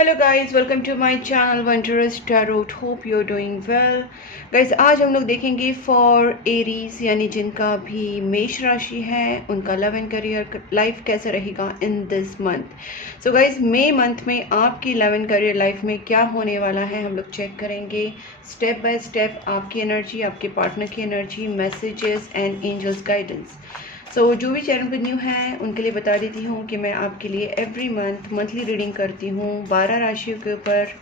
Hello guys, welcome to my channel Wondrous Tarot. Hope you are doing well. Guys, आज हम लोग देखेंगे for Aries यानी जिनका भी मेष राशि है, उनका लव एंड करियर लाइफ कैसा रहेगा in this month. So guys, मई मंथ में आपकी लव एंड करियर लाइफ में क्या होने वाला है हम लोग चेक करेंगे स्टेप बाय स्टेप। आपकी एनर्जी, आपके पार्टनर की energy, messages and angels guidance. जो भी चैनल पर न्यू है उनके लिए बता देती हूँ कि मैं आपके लिए एवरी मंथ मंथली रीडिंग करती हूँ 12 राशियों के ऊपर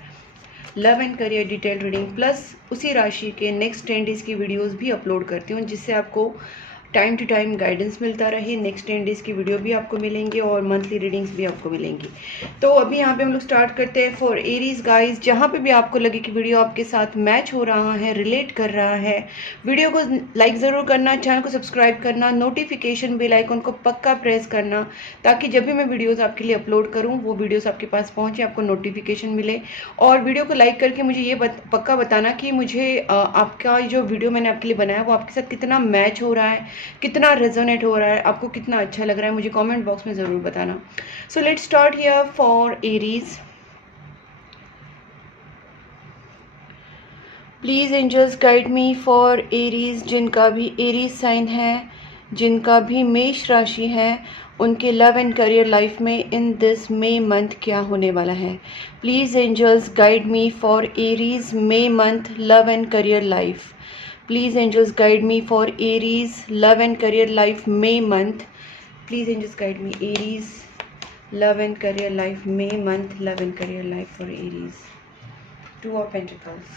love and career detail reading, plus उसी राशि के नेक्स्ट 10 डेज़ की वीडियोस भी अपलोड करती हूँ, जिससे आपको टाइम टू टाइम गाइडेंस मिलता रहे। नेक्स्ट 10 डेज़ की वीडियो भी आपको मिलेंगे और मंथली रीडिंग्स भी आपको मिलेंगी। तो अभी यहाँ पे हम लोग स्टार्ट करते हैं फॉर एरीज गाइज। जहाँ पे भी आपको लगे कि वीडियो आपके साथ मैच हो रहा है, रिलेट कर रहा है, वीडियो को लाइक ज़रूर करना, चैनल को सब्सक्राइब करना, नोटिफिकेशन बेल आइकन को पक्का प्रेस करना, ताकि जब भी मैं वीडियोज़ आपके लिए अपलोड करूँ वो वीडियोज़ आपके पास पहुँचे, आपको नोटिफिकेशन मिले। और वीडियो को लाइक करके मुझे ये पक्का बताना कि मुझे आपका जो वीडियो मैंने आपके लिए बनाया वो आपके साथ कितना मैच हो रहा है, कितना रेजोनेट हो रहा है, आपको कितना अच्छा लग रहा है, मुझे कमेंट बॉक्स में ज़रूर बताना। So let's start here for Aries. Please angels guide me for Aries. जिनका भी एरीज साइन है, जिनका भी मेष राशि है, उनके लव एंड करियर लाइफ में इन दिस मे मंथ क्या होने वाला है। Please angels guide me for Aries May month love and career life. Please angels guide me for Aries love and career life May month. Please angels guide me Aries love and career life May month, love and career life for Aries. Two of Pentacles.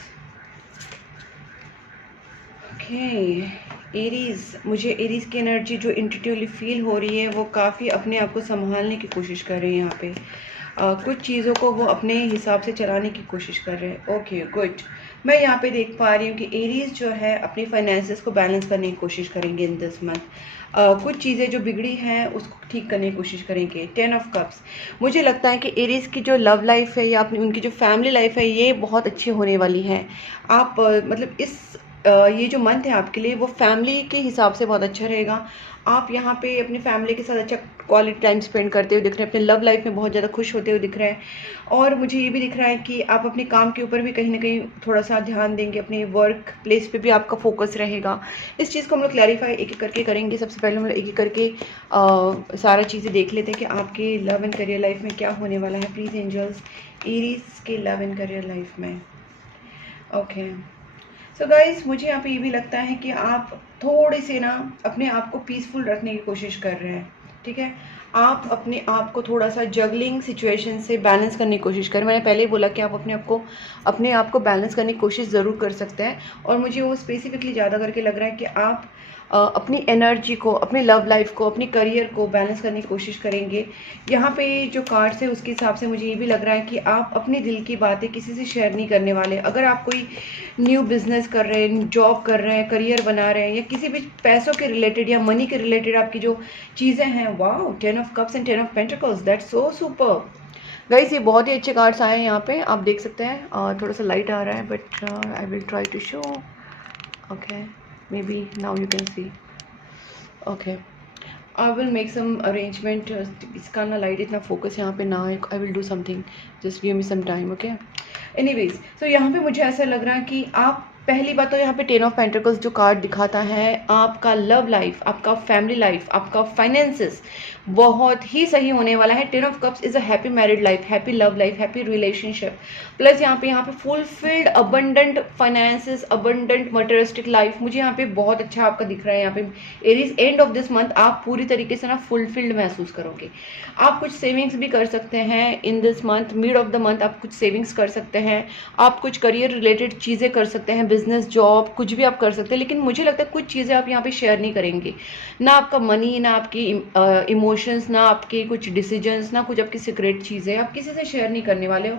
Aries, मुझे Aries की energy जो intuitively feel हो रही है वो काफ़ी अपने आप को संभालने की कोशिश कर रहे हैं। यहाँ पे कुछ चीज़ों को वो अपने हिसाब से चलाने की कोशिश कर रहे हैं। Okay good. मैं यहाँ पे देख पा रही हूँ कि एरीज जो है अपनी फाइनेंसेस को बैलेंस करने की कोशिश करेंगे इन दिस मंथ। कुछ चीज़ें जो बिगड़ी हैं उसको ठीक करने की कोशिश करेंगे। 10 ऑफ कप्स, मुझे लगता है कि एरीज की जो लव लाइफ है या अपनी उनकी जो फैमिली लाइफ है ये बहुत अच्छी होने वाली है। आप मतलब इस ये जो मंथ है आपके लिए वो फैमिली के हिसाब से बहुत अच्छा रहेगा। आप यहाँ पे अपनी फैमिली के साथ अच्छा क्वालिटी टाइम स्पेंड करते हुए दिख रहे हैं, अपने लव लाइफ में बहुत ज़्यादा खुश होते हुए दिख रहे हैं। और मुझे ये भी दिख रहा है कि आप अपने काम के ऊपर भी कहीं ना कहीं थोड़ा सा ध्यान देंगे, अपने वर्क प्लेस पे भी आपका फोकस रहेगा। इस चीज़ को हम लोग क्लैरिफाई एक एक करके करेंगे। सबसे पहले हम लोग एक एक करके सारा चीज़ें देख लेते हैं कि आपके लव एंड करियर लाइफ में क्या होने वाला है। प्लीज़ एंजल्स एरीज के लव एंड करियर लाइफ में। ओके सो गाइज, मुझे यहाँ पे ये भी लगता है कि आप थोड़े से ना अपने आप को पीसफुल रखने की कोशिश कर रहे हैं। ठीक है, आप अपने आप को थोड़ा सा जगलिंग सिचुएशन से बैलेंस करने की कोशिश करें। मैंने पहले ही बोला कि आप अपने आप को बैलेंस करने की कोशिश ज़रूर कर सकते हैं। और मुझे वो स्पेसिफिकली ज़्यादा करके लग रहा है कि आप अपनी एनर्जी को, अपनी लव लाइफ को, अपनी करियर को बैलेंस करने की कोशिश करेंगे। यहाँ पे जो कार्ड्स है उसके हिसाब से मुझे ये भी लग रहा है कि आप अपने दिल की बातें किसी से शेयर नहीं करने वाले। अगर आप कोई न्यू बिजनेस कर रहे हैं, जॉब कर रहे हैं, करियर बना रहे हैं, या किसी भी पैसों के रिलेटेड या मनी के रिलेटेड आपकी जो चीज़ें हैं, wow 10 of cups and 10 of pentacles, that's so super. Guys, ये बहुत ही अच्छे कार्ड्स आए हैं यहाँ पे, आप देख सकते हैं। थोड़ा सा लाइट आ रहा है but I will try to show. Okay, maybe now you can see. Okay, I will make some arrangement. इसका ना लाइट इतना फोकस यहाँ पे ना है। I will do something, just give me some time. Okay, anyways, तो यहाँ पे मुझे ऐसा लग रहा है कि आप पहली बात तो यहाँ पे 10 ऑफ पेंटिकल्स जो कार्ड दिखाता है, आपका लव लाइफ, आपका फैमिली लाइफ, आपका फाइनेंसेस बहुत ही सही होने वाला है। 10 of cups is a happy married life, happy love life, happy relationship, plus यहाँ पे fulfilled abundant finances, abundant materialistic life. मुझे यहाँ पे बहुत अच्छा आपका दिख रहा है। यहाँ पे Aries end of this month आप पूरी तरीके से ना फुलफिल्ड महसूस करोगे। आप कुछ सेविंग्स भी कर सकते हैं इन this month, mid of the month आप कुछ सेविंग्स कर सकते हैं। आप कुछ करियर रिलेटेड चीज़ें कर सकते हैं, बिजनेस, जॉब, कुछ भी आप कर सकते हैं। लेकिन मुझे लगता है कुछ चीज़ें आप यहाँ पे शेयर नहीं करेंगे, ना आपका मनी, ना आपकी इमोशंस, ना आपके कुछ डिसीजंस, ना कुछ आपकी सीक्रेट चीज़ें आप किसी से शेयर नहीं करने वाले हो।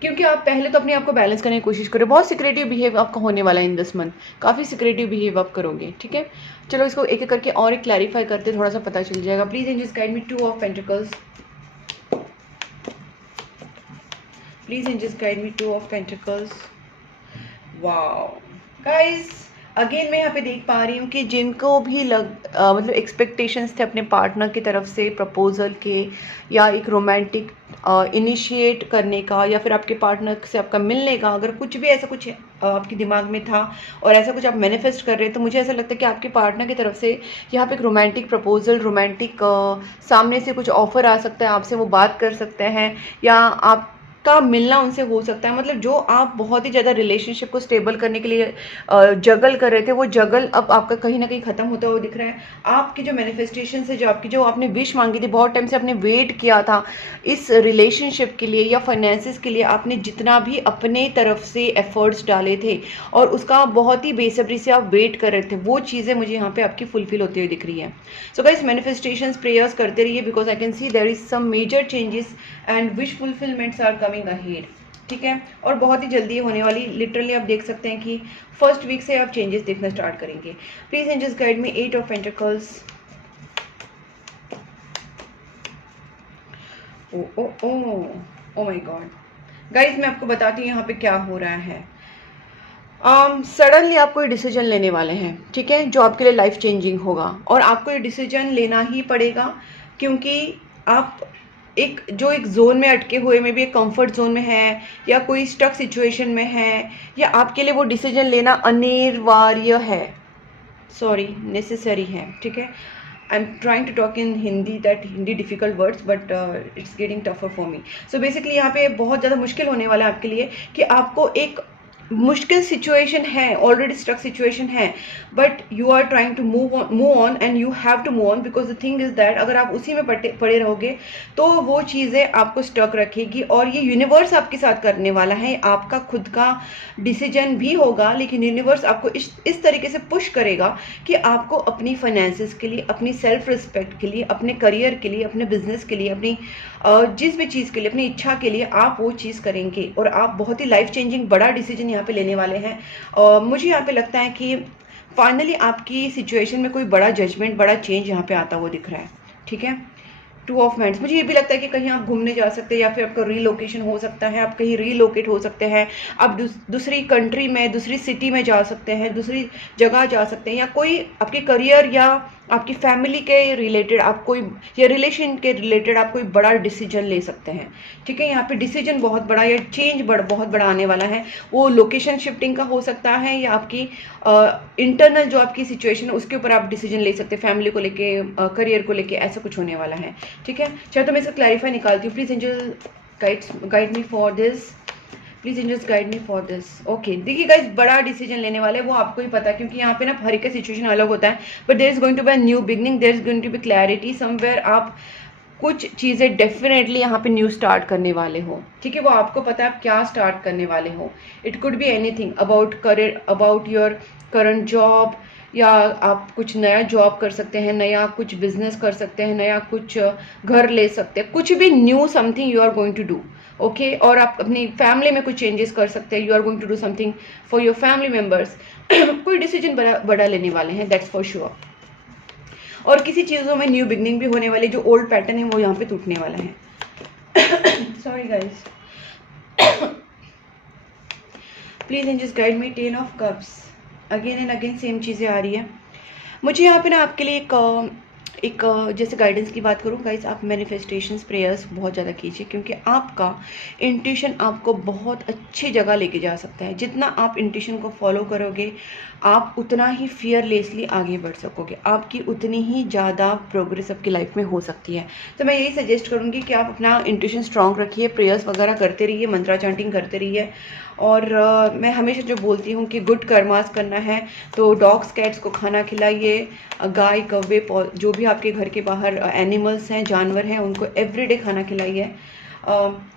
क्योंकि आप पहले तो अपने आप को बैलेंस करने की कोशिश करो। बहुत सिक्रेटिव बिहेव आपका होने वाला है इन दिस मंथ, काफ़ी सिक्रेटिव बिहेव आप करोगे। ठीक है, चलो इसको एक एक करके और एक क्लैरिफाई करते, थोड़ा सा पता चल जाएगा। Please angels guide me 2 of pentacles. Please angels guide me 2 of pentacles. Wow guys, again मैं यहाँ पे देख पा रही हूँ कि जिनको भी मतलब एक्सपेक्टेशंस थे अपने पार्टनर की तरफ से प्रपोजल के, या एक रोमांटिक इनिशिएट करने का, या फिर आपके पार्टनर से आपका मिलने का, अगर कुछ भी ऐसा कुछ आपके दिमाग में था और ऐसा कुछ आप मैनिफेस्ट कर रहे हैं, तो मुझे ऐसा लगता है कि आपके पार्टनर की तरफ से यहाँ पे एक रोमांटिक प्रपोजल, रोमांटिक सामने से कुछ ऑफर आ सकता है, आपसे वो बात कर सकते हैं, या आप का मिलना उनसे हो सकता है। मतलब जो आप बहुत ही ज़्यादा रिलेशनशिप को स्टेबल करने के लिए जगल कर रहे थे, वो जगल अब आपका कहीं ना कहीं ख़त्म होता हुआ दिख रहा है। आपकी जो मैनिफेस्टेशन है, जो आपकी जो आपने विश मांगी थी, बहुत टाइम से आपने वेट किया था इस रिलेशनशिप के लिए या फाइनेंसिस के लिए, आपने जितना भी अपने तरफ से एफर्ट्स डाले थे और उसका बहुत ही बेसब्री से आप वेट कर रहे थे, वो चीज़ें मुझे यहाँ पे आपकी फुलफिल होती हुई दिख रही है। सो गाइस, मैनिफेस्टेशंस प्रेयर्स करते रहिए, because I can see there is some major changes and wish fulfilments are coming ahead. ठीक है, और बहुत ही जल्दी होने वाली, लिटरली आप देख सकते हैं कि फर्स्ट वीक से आप चेंजेस देखना स्टार्ट करेंगे। Please angels guide me 8 of pentacles. Oh oh oh oh my God guys, मैं आपको बताती हूँ यहाँ पे क्या हो रहा है। सडनली आप कोई डिसीजन लेने वाले हैं, ठीक है, जो आपके लिए लाइफ चेंजिंग होगा, और आपको ये डिसीजन लेना ही पड़ेगा, क्योंकि आप एक जोन में अटके हुए में भी एक कंफर्ट जोन में है, या कोई स्टक सिचुएशन में है, या आपके लिए वो डिसीजन लेना अनिवार्य है, सॉरी नेसेसरी है। ठीक है, I am trying to talk in Hindi, that Hindi difficult words, but it's getting tougher for me. So basically यहाँ पे बहुत ज़्यादा मुश्किल होने वाला है आपके लिए, कि आपको एक मुश्किल सिचुएशन है, ऑलरेडी स्टक सिचुएशन है, but you are trying to move on and you have to move on, because the thing is that अगर आप उसी में पड़े रहोगे तो वो चीज़ें आपको स्टक रखेगी, और ये यूनिवर्स आपके साथ करने वाला है। आपका खुद का डिसीजन भी होगा, लेकिन यूनिवर्स आपको इस तरीके से पुश करेगा कि आपको अपनी फाइनेंसिस के लिए, अपनी सेल्फ रिस्पेक्ट के लिए, अपने करियर के लिए, अपने बिजनेस के लिए, अपनी जिस भी चीज़ के लिए, अपनी इच्छा के लिए आप वो चीज़ करेंगे, और आप बहुत ही लाइफ चेंजिंग बड़ा डिसीजन यहाँ पे लेने वाले हैं। मुझे यहाँ पे लगता है कि फाइनली आपकी सिचुएशन में कोई बड़ा जजमेंट, बड़ा चेंज यहाँ पे आता हुआ दिख रहा है। ठीक है, 2 ऑफ मैंड्स। मुझे ये भी लगता है कि कहीं आप घूमने जा सकते हैं, या फिर आपका रीलोकेशन हो सकता है, आप कहीं रीलोकेट हो सकते हैं, आप दूसरी कंट्री में, दूसरी सिटी में जा सकते हैं, दूसरी जगह जा सकते हैं, या कोई आपके करियर या आपकी फैमिली के रिलेटेड आप कोई, या रिलेशन के रिलेटेड आप कोई बड़ा डिसीजन ले सकते हैं। ठीक है, यहाँ पे डिसीजन बहुत बड़ा या चेंज बहुत बड़ा आने वाला है। वो लोकेशन शिफ्टिंग का हो सकता है, या आपकी इंटरनल जो आपकी सिचुएशन है उसके ऊपर आप डिसीजन ले सकते हैं, फैमिली को लेके, करियर को लेके, ऐसा कुछ होने वाला है। ठीक है, चलो तो मैं इसका क्लैरिफाई निकालती हूँ। Please angel guide me for this, please angels guide me for this. Okay, देखिए गाइस, बड़ा डिसीजन लेने वाले वो आपको ही पता है, क्योंकि यहाँ पे ना हर एक का सिचुएशन अलग होता है, but there is going to be a new beginning, there is going to be clarity somewhere. आप कुछ चीज़ें डेफिनेटली यहाँ पे न्यू स्टार्ट करने वाले हो। ठीक है, वो आपको पता है आप क्या स्टार्ट करने वाले हो। It could be anything about career, about your current job, या आप कुछ नया जॉब कर सकते हैं, नया कुछ बिजनेस कर सकते हैं, नया कुछ घर ले सकते हैं, कुछ भी new something you are going to do. Okay, और आप अपनी फैमिली में कुछ चेंजेस कर सकते हैं, you are going to do something for your family members. कोई डिसीजन बड़ा लेने वाले हैं, दैट्स फॉर श्योर। और किसी चीज़ों में न्यू बिगनिंग भी होने वाली, जो ओल्ड पैटर्न है वो यहाँ पे टूटने वाला है। Sorry guys, please and just guide me 10 of cups. Again and again same चीज़ें आ रही है मुझे यहाँ पे ना आपके लिए। एक जैसे गाइडेंस की बात करूँ गाइस, आप मैनिफेस्टेशंस प्रेयर्स बहुत ज़्यादा कीजिए, क्योंकि आपका इंट्यूशन आपको बहुत अच्छी जगह लेके जा सकता है। जितना आप इंट्यूशन को फॉलो करोगे, आप उतना ही फियरलेसली आगे बढ़ सकोगे, आपकी उतनी ही ज़्यादा प्रोग्रेस आपकी लाइफ में हो सकती है। तो मैं यही सजेस्ट करूँगी कि आप अपना इंट्यूशन स्ट्रॉन्ग रखिए, प्रेयर्स वगैरह करते रहिए, मंत्रा चांटिंग करते रहिए। और मैं हमेशा जो बोलती हूँ कि गुड कर्मास करना है तो डॉग्स कैट्स को खाना खिलाइए, गाय कौवे जो भी आपके घर के बाहर एनिमल्स हैं, जानवर हैं, उनको एवरीडे खाना खिलाइए।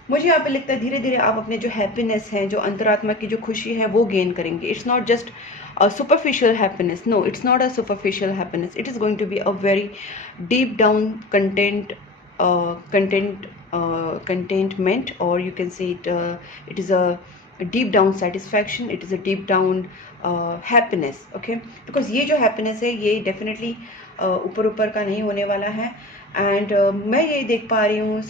मुझे यहाँ पे लगता है धीरे धीरे आप अपने जो हैप्पीनेस है, जो अंतरात्मा की जो खुशी है वो गेन करेंगे। It's not just a superficial happiness, no, it's not a superficial happiness, it is going to be a very deep down contentment, or you can say it is a deep down satisfaction, it is a deep down happiness, okay, because ये जो happiness है ये definitely ऊपर ऊपर का नहीं होने वाला है। एंड मैं ये देख पा रही हूँ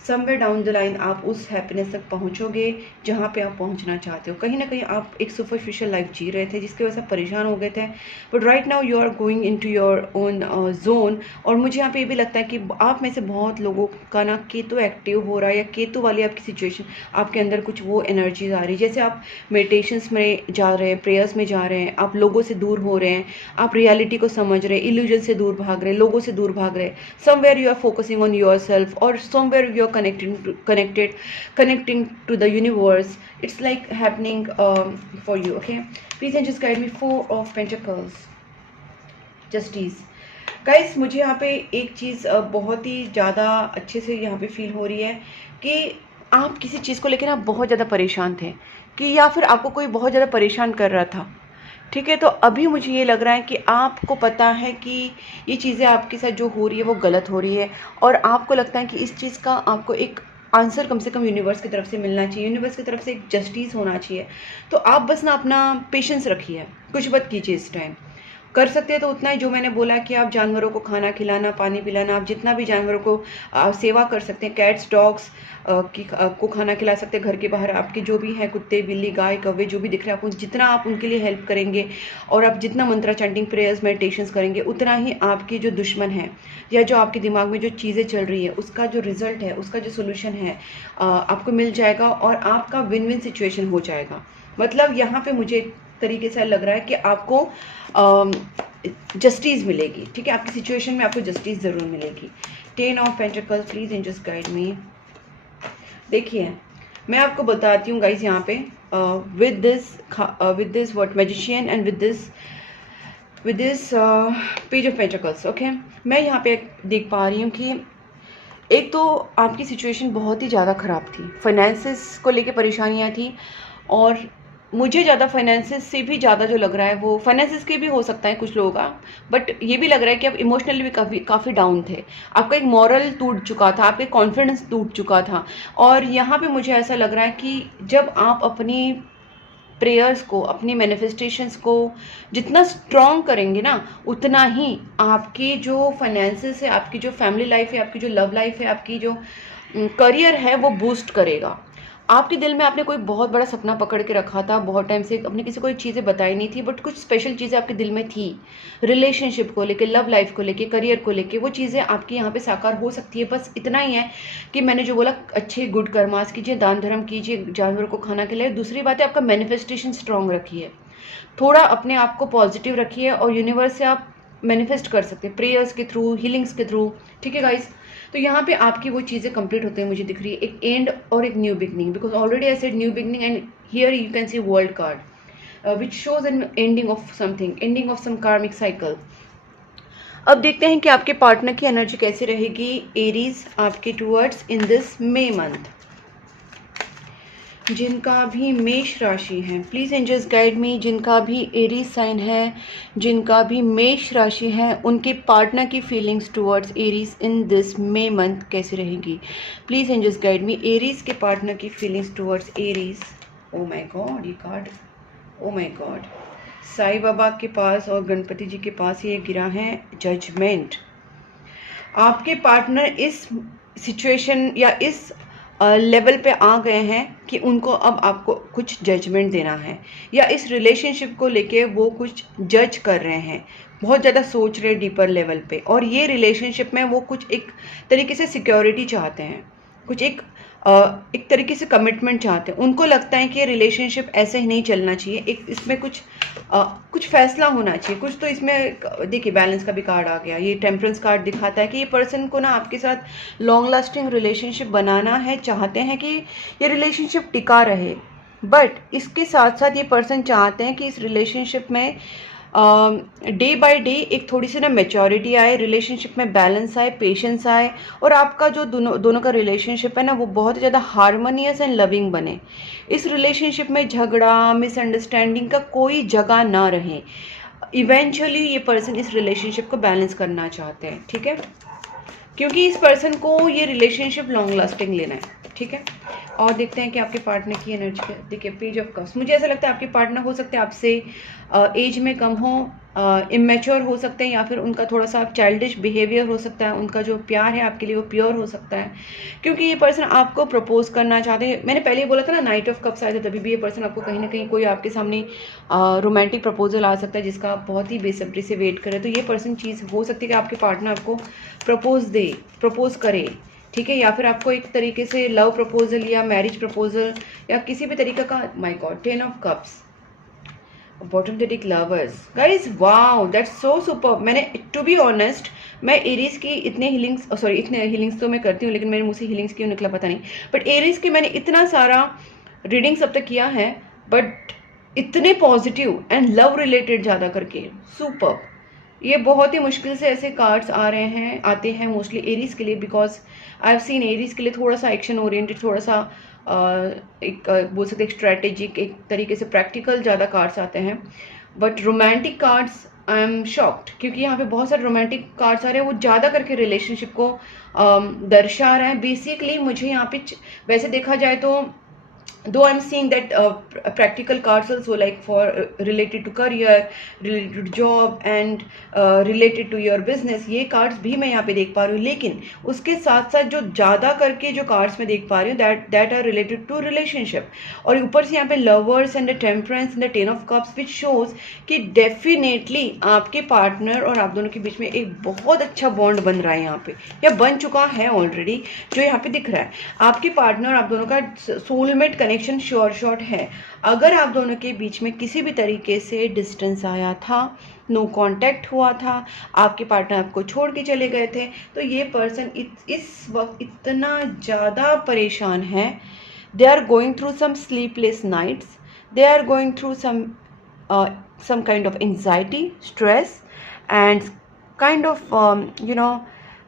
समवेयर डाउन द लाइन आप उस हैप्पीनेस तक पहुंचोगे जहां पे आप पहुंचना चाहते हो। कहीं ना कहीं आप एक सुपरफिशियल लाइफ जी रहे थे जिसकी वजह से परेशान हो गए थे, but right now you are going into your own zone. और मुझे यहाँ पे ये भी लगता है कि आप में से बहुत लोगों का ना केतु एक्टिव हो रहा है, या केतु वाली आपकी सिचुएशन, आपके अंदर कुछ वो एनर्जीज आ रही है, जैसे आप मेडिटेशंस में जा रहे हैं, प्रेयर्स में जा रहे हैं, आप लोगों से दूर हो रहे हैं, आप रियलिटी को समझ रहे हैं, इल्यूजन से दूर भाग रहे हैं, लोगों से दूर भाग रहे हैं। Somewhere you are focusing on yourself, और somewhere you are connecting to the universe. It's like happening for you. Okay, please and just guide me. 4 of Pentacles, Justice. Guys, मुझे यहाँ पे एक चीज़ बहुत ही ज़्यादा अच्छे से यहाँ पे फील हो रही है कि आप किसी चीज़ को लेकर ना बहुत ज़्यादा परेशान थे, कि या फिर आपको कोई बहुत ज़्यादा परेशान कर रहा था। ठीक है, तो अभी मुझे ये लग रहा है कि आपको पता है कि ये चीज़ें आपके साथ जो हो रही है वो गलत हो रही है, और आपको लगता है कि इस चीज़ का आपको एक आंसर कम से कम यूनिवर्स की तरफ से मिलना चाहिए, यूनिवर्स की तरफ से एक जस्टिस होना चाहिए। तो आप बस ना अपना पेशेंस रखिए, कुछ मत कीजिए इस टाइम। कर सकते हैं तो उतना ही जो मैंने बोला कि आप जानवरों को खाना खिलाना, पानी पिलाना, आप जितना भी जानवरों को सेवा कर सकते हैं, कैट्स डॉग्स को खाना खिला सकते हैं। घर के बाहर आपके जो भी हैं, कुत्ते बिल्ली गाय कौवे जो भी दिख रहे हैं, आप जितना आप उनके लिए हेल्प करेंगे और आप जितना मंत्रा चैंटिंग प्रेयर्स मेडिटेशंस करेंगे, उतना ही आपकी जो दुश्मन है या जो आपके दिमाग में जो चीज़ें चल रही है उसका जो रिजल्ट है, उसका जो सोल्यूशन है आपको मिल जाएगा, और आपका विन विन सिचुएशन हो जाएगा। मतलब यहाँ पे मुझे एक तरीके से लग रहा है कि आपको जस्टिस मिलेगी। ठीक है, आपकी सिचुएशन में आपको जस्टिस ज़रूर मिलेगी। 10 of pentacles, please and just guide me. देखिए, मैं आपको बताती हूँ गाइस, यहाँ पे with this what magician and with this page of pentacles. Okay, मैं यहाँ पे देख पा रही हूँ कि एक तो आपकी सिचुएशन बहुत ही ज़्यादा ख़राब थी, फाइनेंसेस को लेके परेशानियाँ थी, और मुझे ज़्यादा फाइनेंसेस से भी ज़्यादा जो लग रहा है वो फाइनेंसेस के भी हो सकता है कुछ लोगों का, बट ये भी लग रहा है कि आप इमोशनली भी काफ़ी डाउन थे। आपका एक मॉरल टूट चुका था, आपका कॉन्फिडेंस टूट चुका था। और यहाँ पे मुझे ऐसा लग रहा है कि जब आप अपनी प्रेयर्स को, अपनी मैनिफेस्टेशंस को जितना स्ट्रॉन्ग करेंगे ना, उतना ही आपकी जो फाइनेंसेस है, आपकी जो फैमिली लाइफ है, आपकी जो लव लाइफ है, आपकी जो करियर है वो बूस्ट करेगा। आपके दिल में आपने कोई बहुत बड़ा सपना पकड़ के रखा था, बहुत टाइम से अपने किसी को चीज़ें बताई नहीं थी, बट कुछ स्पेशल चीज़ें आपके दिल में थी, रिलेशनशिप को लेके, लव लाइफ को लेके, करियर को लेके, वो चीज़ें आपकी यहाँ पे साकार हो सकती है। बस इतना ही है कि मैंने जो बोला, अच्छे गुड कर्मास कीजिए, दान धर्म कीजिए, जानवरों को खाना खिलाइए। दूसरी बात है, आपका मैनिफेस्टेशन स्ट्रॉन्ग रखिए, थोड़ा अपने आप को पॉजिटिव रखिए, और यूनिवर्स से आप मैनिफेस्ट कर सकते हैं प्रेयर्स के थ्रू, हीलिंग्स के थ्रू। ठीक है गाइस, तो यहाँ पे आपकी वो चीज़ें कंप्लीट होते हैं मुझे दिख रही है, एक एंड और एक new beginning, because already I said new beginning, and here you can see world card which shows an ending of something, ending of some karmic cycle. अब देखते हैं कि आपके पार्टनर की एनर्जी कैसी रहेगी एरीज आपके towards in this May month. जिनका भी मेष राशि है, प्लीज़ एंजल्स गाइड मी। जिनका भी एरीज साइन है, जिनका भी मेष राशि है, उनके पार्टनर की feelings towards Aries in this May month कैसी रहेगी? Please angels guide me. Aries के पार्टनर की feelings towards Aries. Oh my God, ये card, oh my God, Sai Baba के पास और गणपति जी के पास ये गिरा है जजमेंट। आपके पार्टनर इस सिचुएशन या इस लेवल पे आ गए हैं कि उनको अब आपको कुछ जजमेंट देना है, या इस रिलेशनशिप को लेके वो कुछ जज कर रहे हैं, बहुत ज़्यादा सोच रहे डीपर लेवल पे। और ये रिलेशनशिप में वो कुछ एक तरीके से सिक्योरिटी चाहते हैं, कुछ एक तरीके से कमिटमेंट चाहते हैं। उनको लगता है कि ये रिलेशनशिप ऐसे ही नहीं चलना चाहिए, एक इसमें कुछ फैसला होना चाहिए कुछ। तो इसमें देखिए बैलेंस का भी कार्ड आ गया, ये टेम्परेंस कार्ड दिखाता है कि ये पर्सन को ना आपके साथ लॉन्ग लास्टिंग रिलेशनशिप बनाना है, चाहते हैं कि ये रिलेशनशिप टिका रहे, बट इसके साथ साथ ये पर्सन चाहते हैं कि इस रिलेशनशिप में डे बाय डे एक थोड़ी सी ना मैच्योरिटी आए, रिलेशनशिप में बैलेंस आए, पेशेंस आए, और आपका जो दोनों का रिलेशनशिप है ना वो बहुत ज़्यादा हार्मोनियस एंड लविंग बने। इस रिलेशनशिप में झगड़ा, मिसअंडरस्टैंडिंग का कोई जगह ना रहे। इवेंचुअली ये पर्सन इस रिलेशनशिप को बैलेंस करना चाहते हैं, ठीक है, क्योंकि इस पर्सन को ये रिलेशनशिप लॉन्ग लास्टिंग लेना है, ठीक है। और देखते हैं कि आपके पार्टनर की एनर्जी क्या। देखिए पेज ऑफ कप्स, मुझे ऐसा लगता है आपके पार्टनर हो सकते हैं आपसे एज में कम हो, इमेच्योर हो सकते हैं, या फिर उनका थोड़ा सा चाइल्डिश बिहेवियर हो सकता है, उनका जो प्यार है आपके लिए वो प्योर हो सकता है, क्योंकि ये पर्सन आपको प्रपोज करना चाहते हैं। मैंने पहले ही बोला था ना नाइट ऑफ कप्स आए थे, तभी भी ये पर्सन आपको कहीं ना कहीं कोई आपके सामने रोमांटिक प्रपोजल आ सकता है जिसका आप बहुत ही बेसब्री से वेट करें। तो ये पर्सन चीज़ हो सकती है कि आपके पार्टनर आपको प्रपोज करे, ठीक है, या फिर आपको एक तरीके से लव प्रपोजल या मैरिज प्रपोजल या किसी भी तरीके का। My God, 10 of cups, bottom the deck lovers, guys wow that's so super. मैंने टू बी ऑनेस्ट, मैं एरीज की इतने हीलिंग्स तो मैं करती हूँ, लेकिन मेरे मुंह से हीलिंग्स क्यों निकला पता नहीं, बट एरीज की मैंने इतना सारा रीडिंग्स अब तक किया है, बट इतने पॉजिटिव एंड लव रिलेटेड ज़्यादा करके सुपर। ये बहुत ही मुश्किल से ऐसे कार्ड्स आते हैं मोस्टली एरीज के लिए, because I have seen Aries के लिए थोड़ा सा एक्शन ओरिएंटेड, थोड़ा सा बोल सकते हैं स्ट्रैटेजिक, एक तरीके से प्रैक्टिकल ज़्यादा कार्ड्स आते हैं। But romantic cards I am shocked, क्योंकि यहाँ पे बहुत सारे रोमांटिक कार्ड्स आ रहे हैं, वो ज़्यादा करके रिलेशनशिप को दर्शा रहा है बेसिकली। मुझे यहाँ पे वैसे देखा जाए तो though I'm seeing that practical cards also, like for related to career, related to job and related to your business, ये cards भी मैं यहाँ पे देख पा रही हूँ, लेकिन उसके साथ साथ जो ज़्यादा करके जो cards मैं देख पा रही हूँ that are related to relationship, और ऊपर से यहाँ पे lovers and the temperance and the 10 of cups, which shows कि definitely आपके partner और आप दोनों के बीच में एक बहुत अच्छा bond बन रहा है यहाँ पे, या बन चुका है ऑलरेडी, जो यहाँ पे दिख रहा है। आपके पार्टनर आप दोनों का सोलमेट कनेक्शन श्योर शॉट है। अगर आप दोनों के बीच में किसी भी तरीके से डिस्टेंस आया था, नो कांटेक्ट हुआ था, आपके पार्टनर आपको छोड़ के चले गए थे, तो ये पर्सन इस वक्त इतना ज़्यादा परेशान है। They are going through some sleepless nights, they are going through some kind of anxiety, stress and kind of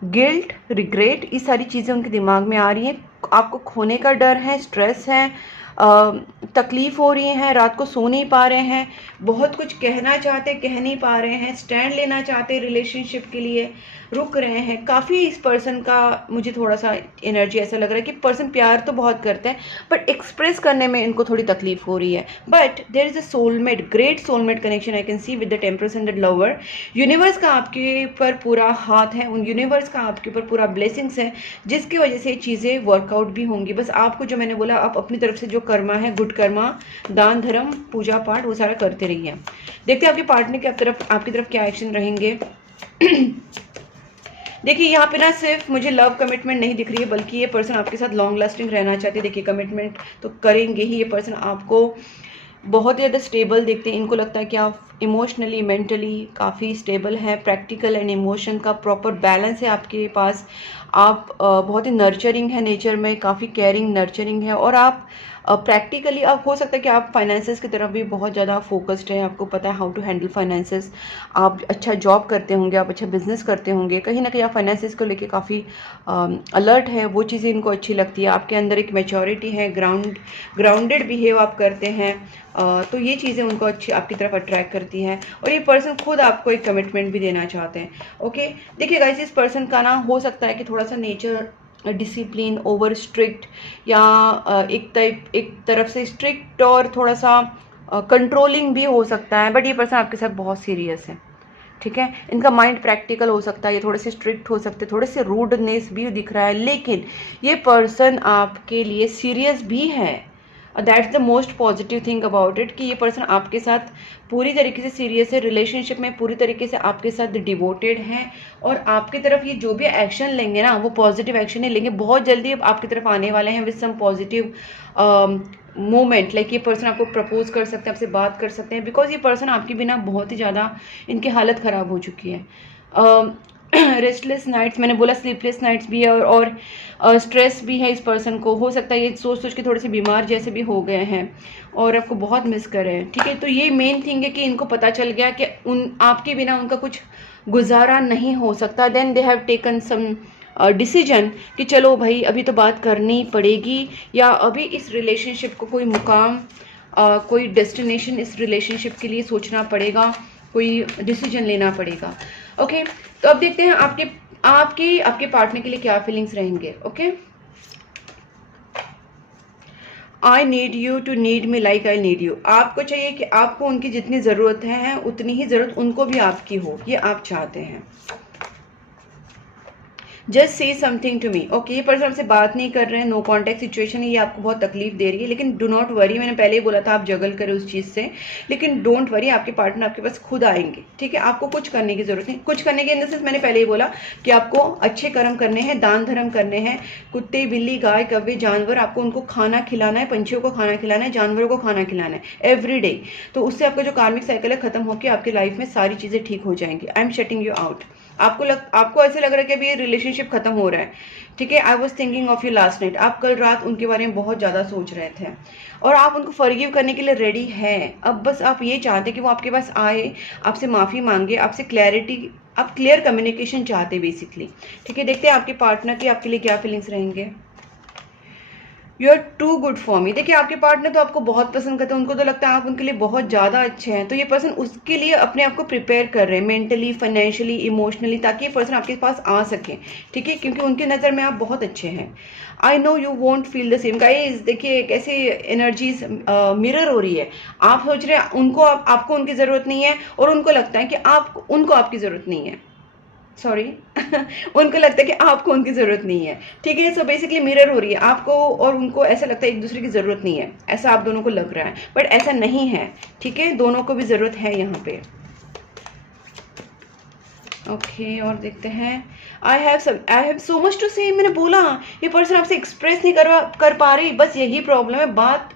guilt, regret, ये सारी चीज़ें उनके दिमाग में आ रही हैं। आपको खोने का डर है, स्ट्रेस है, तकलीफ़ हो रही है, रात को सो नहीं पा रहे हैं, बहुत कुछ कहना चाहते कह नहीं पा रहे हैं, स्टैंड लेना चाहते रिलेशनशिप के लिए, रुक रहे हैं। काफ़ी इस पर्सन का मुझे थोड़ा सा एनर्जी ऐसा लग रहा है कि पर्सन प्यार तो बहुत करते हैं, बट एक्सप्रेस करने में इनको थोड़ी तकलीफ हो रही है। But there is a soulmate, great soulmate connection I can see with the temperance and the lover. Universe का आपके ऊपर पूरा हाथ है, उन यूनिवर्स का आपके ऊपर पूरा ब्लेसिंग्स है, जिसकी वजह से चीज़ें वर्कआउट भी होंगी। बस आपको जो मैंने बोला, आप अपनी तरफ से जो कर्मा है, गुड कर्मा, दान धर्म, पूजा पाठ, वो सारा करते रहिए। देखते हैं आपके पार्टनर की आपकी तरफ क्या एक्शन रहेंगे। देखिए यहाँ पे ना सिर्फ मुझे लव कमिटमेंट नहीं दिख रही है, बल्कि ये पर्सन आपके साथ लॉन्ग लास्टिंग रहना चाहते हैं। देखिए कमिटमेंट तो करेंगे ही, ये पर्सन आपको बहुत ही ज़्यादा स्टेबल देखते हैं। इनको लगता है कि आप इमोशनली, मेंटली काफ़ी स्टेबल है, प्रैक्टिकल एंड इमोशन का प्रॉपर बैलेंस है आपके पास। आप बहुत ही नर्चरिंग है नेचर में, काफ़ी केयरिंग नर्चरिंग है, और आप प्रैक्टिकली आप हो सकता है कि आप फाइनेंसेस की तरफ भी बहुत ज़्यादा फोकस्ड है, आपको पता है हाउ टू हैंडल फाइनेंसेस। आप अच्छा जॉब करते होंगे, आप अच्छा बिजनेस करते होंगे, कहीं ना कहीं आप फाइनेंसेस को लेके काफ़ी अलर्ट है, वो चीज़ें इनको अच्छी लगती है। आपके अंदर एक मैच्योरिटी है, ग्राउंडेड बिहेव आप करते हैं, तो ये चीज़ें उनको अच्छी आपकी तरफ अट्रैक्ट करती हैं, और ये पर्सन खुद आपको एक कमिटमेंट भी देना चाहते हैं। ओके, देखिए गाइस, इस पर्सन का ना हो सकता है कि थोड़ा सा नेचर डिसिप्लिन, ओवर स्ट्रिक्ट, या एक तरफ से स्ट्रिक्ट और थोड़ा सा कंट्रोलिंग भी हो सकता है, बट ये पर्सन आपके साथ बहुत सीरियस है, ठीक है। इनका माइंड प्रैक्टिकल हो सकता है, ये थोड़े से स्ट्रिक्ट हो सकते हैं, थोड़े से रूडनेस भी दिख रहा है, लेकिन ये पर्सन आपके लिए सीरियस भी है। That's the most positive thing about it, कि ये पर्सन आपके साथ पूरी तरीके से सीरियस है, रिलेशनशिप में पूरी तरीके से आपके साथ डिवोटेड है, और आपकी तरफ ये जो भी एक्शन लेंगे ना, वो पॉजिटिव एक्शन ही लेंगे। बहुत जल्दी आपकी तरफ आने वाले हैं with some positive moment, like ये पर्सन आपको प्रपोज कर सकते हैं, आपसे बात कर सकते हैं, बिकॉज ये पर्सन आपके बिना बहुत ही ज़्यादा इनकी हालत ख़राब हो चुकी है। रेस्टलेस नाइट्स, मैंने बोला स्लीपलेस नाइट्स भी है, और स्ट्रेस भी है। इस पर्सन को हो सकता है ये सोच के थोड़े से बीमार जैसे भी हो गए हैं, और आपको बहुत मिस कर रहे हैं, ठीक है। तो ये मेन थिंग है कि इनको पता चल गया कि आपके बिना उनका कुछ गुजारा नहीं हो सकता। Then they have taken some decision कि चलो भाई अभी तो बात करनी पड़ेगी, या अभी इस रिलेशनशिप को कोई मुकाम, कोई डेस्टिनेशन इस रिलेशनशिप के लिए सोचना पड़ेगा, कोई डिसीजन लेना पड़ेगा। ओके, तो अब देखते हैं आपके पार्टनर के लिए क्या फीलिंग्स रहेंगे। Okay, I need you to need me like I need you. आपको चाहिए कि आपको उनकी जितनी ज़रूरत है उतनी ही ज़रूरत उनको भी आपकी हो, ये आप चाहते हैं। Just say something to me. Okay, ये पर्सन आपसे बात नहीं कर रहे हैं, नो कॉन्टैक्ट सिचुएशन है, ये आपको बहुत तकलीफ दे रही है, लेकिन डू नॉट वरी। मैंने पहले ही बोला था आप जगल करें उस चीज़ से, लेकिन डोंट वरी, आपके पार्टनर आपके पास खुद आएंगे। ठीक है, आपको कुछ करने की जरूरत नहीं। कुछ करने के इन द सेंस मैंने पहले ही बोला कि आपको अच्छे कर्म करने हैं, दान धर्म करने हैं। कुत्ते, बिल्ली, गाय, कौवे, जानवर, आपको उनको खाना खिलाना है, पंछियों को खाना खिलाना है, जानवरों को खाना खिलाना है एवरी डे। तो उससे आपका जो कार्मिक साइकिल है खत्म होकर आपकी लाइफ में सारी चीज़ें ठीक हो जाएंगी। I am shutting you out. आपको ऐसे लग रहा है कि अभी ये रिलेशनशिप खत्म हो रहा है। ठीक है, I was thinking of you last night. आप कल रात उनके बारे में बहुत ज़्यादा सोच रहे थे और आप उनको फॉरगिव करने के लिए रेडी हैं। अब बस आप ये चाहते हैं कि वो आपके पास आए, आपसे माफ़ी मांगे, आपसे क्लैरिटी, आप क्लियर कम्युनिकेशन चाहते बेसिकली। ठीक है, देखते हैं आपके पार्टनर की आपके लिए क्या फीलिंग्स रहेंगे। You are too good for me. देखिए, आपके पार्टनर तो आपको बहुत पसंद करते हैं, उनको तो लगता है आप उनके लिए बहुत ज़्यादा अच्छे हैं। तो ये पर्सन उसके लिए अपने आप को प्रिपेयर कर रहे हैं मेंटली, फाइनेंशियली, इमोशनली, ताकि ये पर्सन आपके पास आ सके। ठीक है, क्योंकि उनकी नज़र में आप बहुत अच्छे हैं। I know you want feel the same. Guys देखिए कैसे एनर्जीज मिरर हो रही है। आप सोच रहे हैं उनको आपको उनकी ज़रूरत नहीं है, और उनको लगता है कि उनको आपकी ज़रूरत नहीं है। सॉरी उनको लगता है कि आपको उनकी ज़रूरत नहीं है। ठीक है, सो बेसिकली मिरर हो रही है। आपको और उनको ऐसा लगता है एक दूसरे की ज़रूरत नहीं है, ऐसा आप दोनों को लग रहा है, बट ऐसा नहीं है। ठीक है, दोनों को भी ज़रूरत है यहाँ पे। ओके, और देखते हैं। I have so much to say. मैंने बोला ये पर्सन आपसे एक्सप्रेस नहीं कर पा रही, बस यही प्रॉब्लम है। बात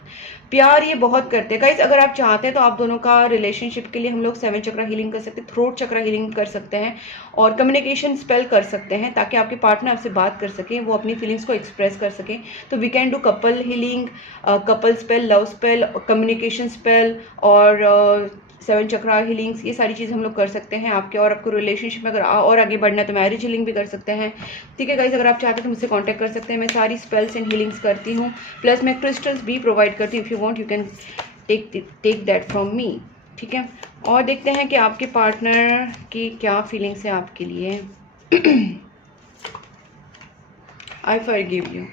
प्यार ये बहुत करते हैं गाइस। अगर आप चाहते हैं तो आप दोनों का रिलेशनशिप के लिए हम लोग 7 चक्रा हीलिंग कर सकते हैं, थ्रोट चक्रा हीलिंग कर सकते हैं, और कम्युनिकेशन स्पेल कर सकते हैं, ताकि आपके पार्टनर आपसे बात कर सकें, वो अपनी फीलिंग्स को एक्सप्रेस कर सकें। तो we can do couple healing, couple spell, love spell, communication spell, और 7 चक्रा हीलिंग्स, ये सारी चीज़ हम लोग कर सकते हैं आपके। और आपको रिलेशनशिप में अगर और आगे बढ़ना है तो मैरिज हीलिंग भी कर सकते हैं। ठीक है गाइस, अगर आप चाहते हैं तो मुझसे कांटेक्ट कर सकते हैं। मैं सारी स्पेल्स एंड हीलिंग्स करती हूँ, प्लस मैं क्रिस्टल्स भी प्रोवाइड करती हूँ। If you want you can take that from me. ठीक है, और देखते हैं कि आपके पार्टनर की क्या फीलिंग्स है आपके लिए। I forgive you.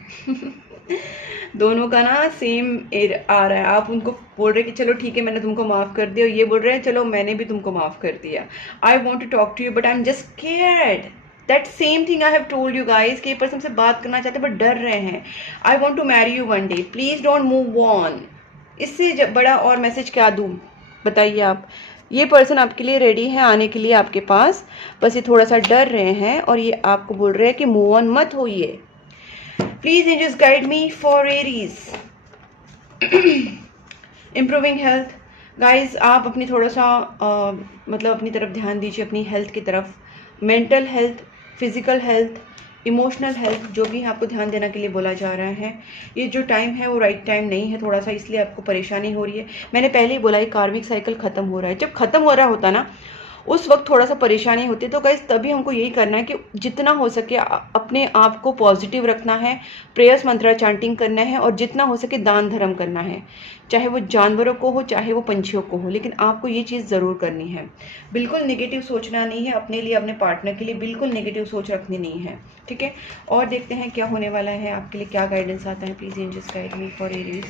दोनों का ना सेम आ रहा है। आप उनको बोल रहे कि चलो ठीक है मैंने तुमको माफ़ कर दिया, और ये बोल रहे हैं चलो मैंने भी तुमको माफ़ कर दिया। I want to talk to you but I am just scared. That same thing I have told you guys कि ये पर्सन से बात करना चाहते बट डर रहे हैं। I want to marry you one day, please don't move on. इससे बड़ा और मैसेज क्या दूँ बताइए आप। ये पर्सन आपके लिए रेडी है आने के लिए आपके पास, बस ये थोड़ा सा डर रहे हैं, और ये आपको बोल रहे हैं कि मूव ऑन मत होइए। Please angels guide me for Aries. Improving health. Guys, आप अपनी थोड़ा सा मतलब अपनी तरफ ध्यान दीजिए, अपनी हेल्थ की तरफ। Mental health, physical health, emotional health, जो भी आपको ध्यान देने के लिए बोला जा रहा है। ये जो टाइम है वो राइट टाइम नहीं है थोड़ा सा, इसलिए आपको परेशानी हो रही है। मैंने पहले ही बोला ये कार्मिक साइकिल खत्म हो रहा है। जब खत्म हो रहा होता ना उस वक्त थोड़ा सा परेशानी होती है। तो गाइस तभी हमको यही करना है कि जितना हो सके अपने आप को पॉजिटिव रखना है, प्रेयर्स मंत्रा चांटिंग करना है, और जितना हो सके दान धर्म करना है, चाहे वो जानवरों को हो चाहे वो पंछियों को हो, लेकिन आपको ये चीज़ ज़रूर करनी है। बिल्कुल नेगेटिव सोचना नहीं है अपने लिए, अपने पार्टनर के लिए बिल्कुल नेगेटिव सोच रखनी नहीं है। ठीक है, और देखते हैं क्या होने वाला है आपके लिए, क्या गाइडेंस आता है। Please angels guide me for Aries.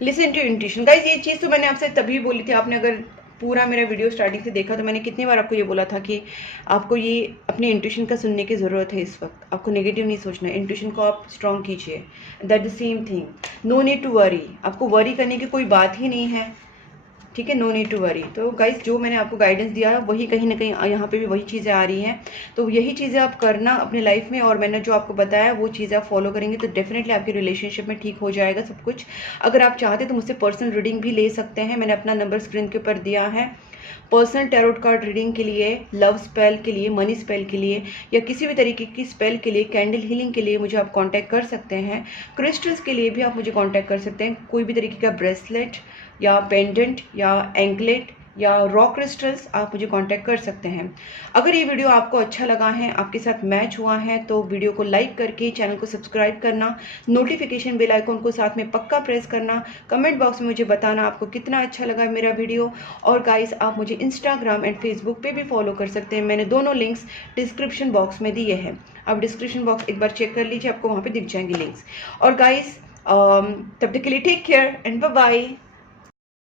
Listen to intuition. Guys ये चीज़ तो मैंने आपसे तभी बोली थी, आपने अगर पूरा मेरा वीडियो स्टार्टिंग से देखा तो मैंने कितनी बार आपको ये बोला था कि आपको ये अपने इंट्यूशन का सुनने की ज़रूरत है। इस वक्त आपको नेगेटिव नहीं सोचना है, इंट्यूशन को आप स्ट्रॉन्ग कीजिए। That the same thing, no need to worry. आपको वरी करने की कोई बात ही नहीं है। ठीक है, नो नीड टू वरी। तो गाइस जो मैंने आपको गाइडेंस दिया है वही कहीं ना कहीं यहाँ पे भी वही चीज़ें आ रही हैं। तो यही चीज़ें आप करना अपनी लाइफ में, और मैंने जो आपको बताया वो चीज़ें आप फॉलो करेंगे तो डेफिनेटली आपके रिलेशनशिप में ठीक हो जाएगा सब कुछ। अगर आप चाहते तो मुझसे पर्सनल रीडिंग भी ले सकते हैं। मैंने अपना नंबर स्क्रीन के ऊपर दिया है। पर्सनल टैरोट कार्ड रीडिंग के लिए, लव स्पेल के लिए, मनी स्पेल के लिए, या किसी भी तरीके की स्पेल के लिए, कैंडल हीलिंग के लिए मुझे आप कांटेक्ट कर सकते हैं। क्रिस्टल्स के लिए भी आप मुझे कांटेक्ट कर सकते हैं। कोई भी तरीके का ब्रेसलेट या पेंडेंट या एंकलेट या रॉक क्रिस्टल्स आप मुझे कांटेक्ट कर सकते हैं। अगर ये वीडियो आपको अच्छा लगा है, आपके साथ मैच हुआ है, तो वीडियो को लाइक करके चैनल को सब्सक्राइब करना, नोटिफिकेशन बेल आइकन को साथ में पक्का प्रेस करना, कमेंट बॉक्स में मुझे बताना आपको कितना अच्छा लगा मेरा वीडियो। और गाइस आप मुझे इंस्टाग्राम एंड फेसबुक पे भी फॉलो कर सकते हैं। मैंने दोनों लिंक्स डिस्क्रिप्शन बॉक्स में दिए हैं। आप डिस्क्रिप्शन बॉक्स एक बार चेक कर लीजिए, आपको वहाँ पे दिख जाएंगे लिंक्स। और गाइस तब तक के लिए take care and bye bye.